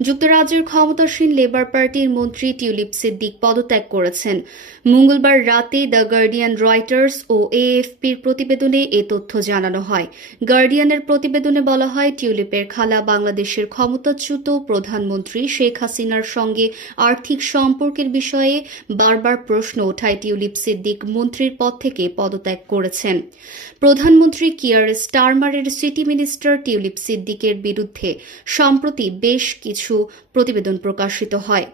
যুক্তরাজ্যের ক্ষমতাসীন লেবার পার্টির মন্ত্রী টিউলিপ সিদ্দিক পদত্যাগ করেছেন। মঙ্গলবার রাতে দ্য গার্ডিয়ান, রয়টার্স ও এএফপির প্রতিবেদনে এ তথ্য জানানো হয়। গার্ডিয়ানের প্রতিবেদনে বলা হয়, টিউলিপের খালা বাংলাদেশের ক্ষমতাচ্যুত প্রধানমন্ত্রী শেখ হাসিনার সঙ্গে আর্থিক সম্পর্কের বিষয়ে বারবার প্রশ্ন ওঠায় টিউলিপ সিদ্দিক মন্ত্রীর পদ থেকে পদত্যাগ করেছেন। প্রধানমন্ত্রী কিয়ার স্টারমারের সিটি মিনিস্টার টিউলিপ সিদ্দিকের বিরুদ্ধে সম্প্রতি বেশ কিছু প্রতিবেদন প্রকাশিত হয়।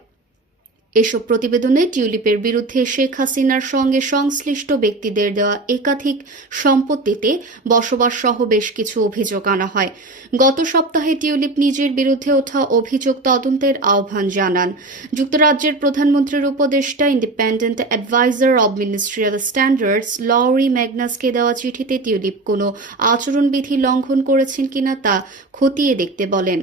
এসব প্রতিবেদনে টিউলিপের বিরুদ্ধে শেখ হাসিনার সঙ্গে সংশ্লিষ্ট ব্যক্তিদের দেওয়া একাধিক সম্পত্তিতে বসবাস সহ বেশ কিছু অভিযোগ আনা হয়। গত সপ্তাহে টিউলিপ নিজের বিরুদ্ধে ওঠা অভিযোগ তদন্তের আহ্বান জানান। যুক্তরাজ্যের প্রধানমন্ত্রীর উপদেষ্টা independent adviser of ministerial standards Laurie ম্যাগনাসকে দেওয়া চিঠিতে টিউলিপ কোনো আচরণবিধি লঙ্ঘন করেছেন কিনা তা খতিয়ে দেখতে বলেন।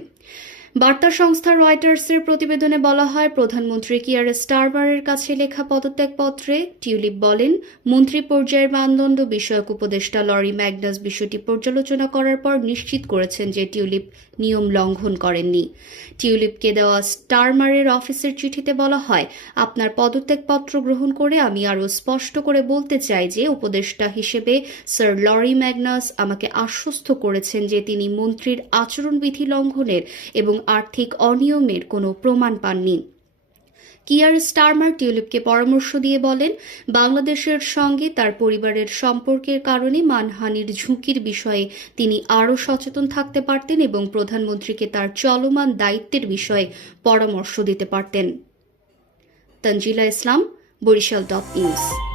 বার্তা সংস্থা রয়টার্সের প্রতিবেদনে বলা হয়, প্রধানমন্ত্রী কিয়ার স্টারমারের কাছে লেখা পদত্যাগপত্রে টিউলিপ বলেন, মন্ত্রী পর্যায়ের মানদণ্ড বিষয়ক উপদেষ্টা লরি ম্যাগনাস বিষয়টি পর্যালোচনা করার পর নিশ্চিত করেছেন যে টিউলিপ নিয়ম লঙ্ঘন করেননি। টিউলিপকে দেওয়া স্টারমারের অফিসের চিঠিতে বলা হয়, আপনার পদত্যাগপত্র গ্রহণ করে আমি আরও স্পষ্ট করে বলতে চাই যে উপদেষ্টা হিসেবে স্যার লরি ম্যাগনাস আমাকে আশ্বস্ত করেছেন যে তিনি মন্ত্রীর আচরণবিধি লঙ্ঘনের এবং আর্থিক অনিয়মের কোনো প্রমাণ পাননি। কিয়ার স্টারমার টিউলিপকে পরামর্শ দিয়ে বলেন, বাংলাদেশের সঙ্গে তার পরিবারের সম্পর্কের কারণে মানহানির ঝুঁকির বিষয়ে তিনি আরও সচেতন থাকতে পারতেন এবং প্রধানমন্ত্রীকে তার চলমান দায়িত্বের বিষয়ে পরামর্শ দিতে পারতেন। তানজিলা ইসলাম, বরিশাল.নিউজ।